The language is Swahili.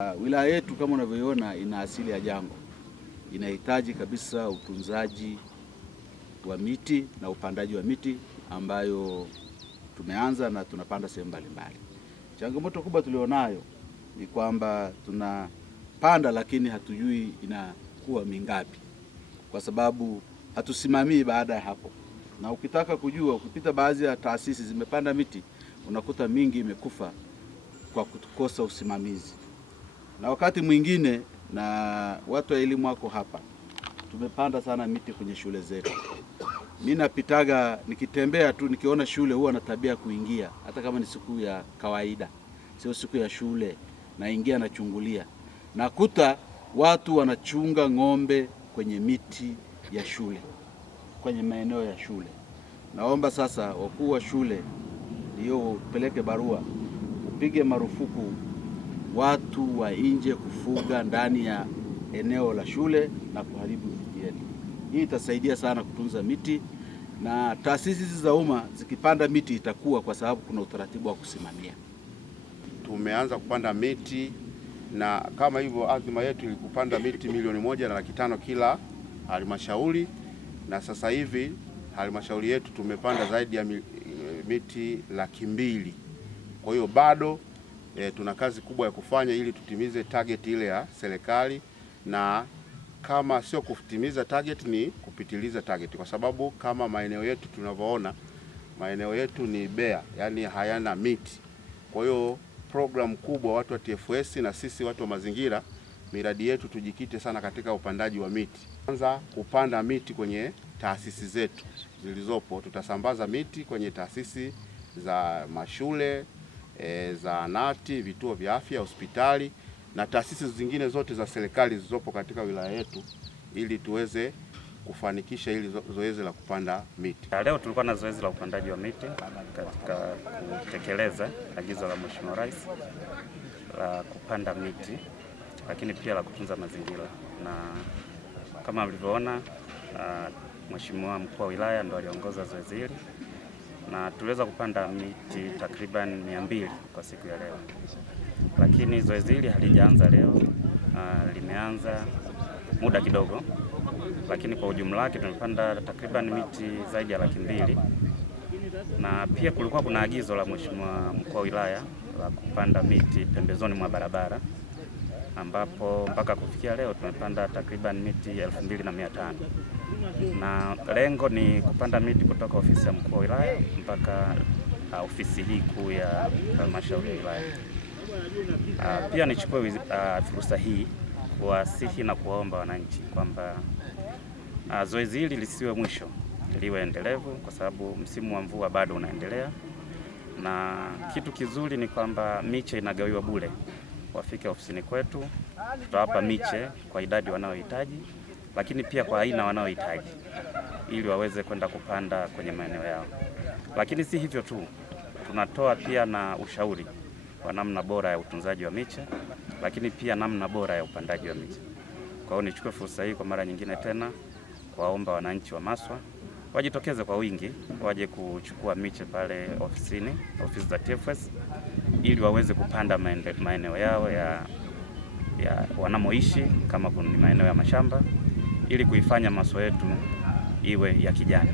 Wilaya yetu kama unavyoiona ina asili ya jangwa, inahitaji kabisa utunzaji wa miti na upandaji wa miti ambayo tumeanza na tunapanda sehemu mbalimbali. Changamoto kubwa tulionayo ni kwamba tunapanda lakini hatujui inakuwa mingapi, kwa sababu hatusimamii baada ya hapo. Na ukitaka kujua, ukipita baadhi ya taasisi zimepanda miti, unakuta mingi imekufa kwa kukosa usimamizi. Na wakati mwingine, na watu wa elimu wako hapa, tumepanda sana miti kwenye shule zetu. Mimi napitaga nikitembea tu nikiona shule huwa na tabia kuingia, hata kama ni siku ya kawaida, sio siku ya shule, naingia nachungulia. Nakuta watu wanachunga ng'ombe kwenye miti ya shule, kwenye maeneo ya shule. Naomba sasa wakuu wa shule ndio upeleke barua, upige marufuku watu wa nje kufuga ndani ya eneo la shule na kuharibu miti yetu. Hii itasaidia sana kutunza miti, na taasisi hizi za umma zikipanda miti itakuwa, kwa sababu kuna utaratibu wa kusimamia. Tumeanza kupanda miti, na kama hivyo azima yetu ili kupanda miti 1,500,000 kila halmashauri, na sasa hivi halmashauri yetu tumepanda zaidi ya miti 200,000. Kwa hiyo bado tuna kazi kubwa ya kufanya ili tutimize target ile ya serikali, na kama sio kutimiza target ni kupitiliza target, kwa sababu kama maeneo yetu tunavyoona, maeneo yetu ni bare, yani hayana miti. Kwa hiyo program kubwa watu wa TFS na sisi watu wa mazingira, miradi yetu tujikite sana katika upandaji wa miti. Kwanza kupanda miti kwenye taasisi zetu zilizopo, tutasambaza miti kwenye taasisi za mashule, zahanati, vituo vya afya, hospitali na taasisi zingine zote za serikali zilizopo katika wilaya yetu, ili tuweze kufanikisha hili zoezi la kupanda miti. Leo tulikuwa na zoezi la upandaji wa miti katika kutekeleza agizo la Mheshimiwa Rais la kupanda miti, lakini pia la kutunza mazingira. Na kama mlivyoona, Mheshimiwa mkuu wa wilaya ndo aliongoza zoezi hili, na tuliweza kupanda miti takriban 200 kwa siku ya leo. Lakini zoezi hili halijaanza leo, limeanza muda kidogo, lakini kwa ujumla wake tumepanda takriban miti zaidi ya 200,000. Na pia kulikuwa kuna agizo la Mheshimiwa mkuu wa wilaya la kupanda miti pembezoni mwa barabara, ambapo mpaka kufikia leo tumepanda takriban miti 2,500. Na lengo ni kupanda miti kutoka ofisi ya mkuu wa wilaya mpaka ofisi hii kuu ya halmashauri ya wilaya. Pia nichukue fursa hii kuwasihi na kuwaomba wananchi kwamba zoezi hili lisiwe mwisho, liwe endelevu, kwa sababu msimu wa mvua bado unaendelea. Na kitu kizuri ni kwamba miche inagawiwa bure. Wafike ofisini kwetu, tutawapa miche kwa idadi wanayohitaji, lakini pia kwa aina wanayohitaji, ili waweze kwenda kupanda kwenye maeneo yao. Lakini si hivyo tu, tunatoa pia na ushauri wa namna bora ya utunzaji wa miche, lakini pia namna bora ya upandaji wa miche. Kwa hiyo nichukue fursa hii kwa mara nyingine tena kuwaomba wananchi wa Maswa wajitokeze kwa wingi, waje kuchukua miche pale ofisi za TFS, ili waweze kupanda maeneo yao ya wanamoishi, kama kuna maeneo ya mashamba, ili kuifanya Maswa yetu iwe ya kijani.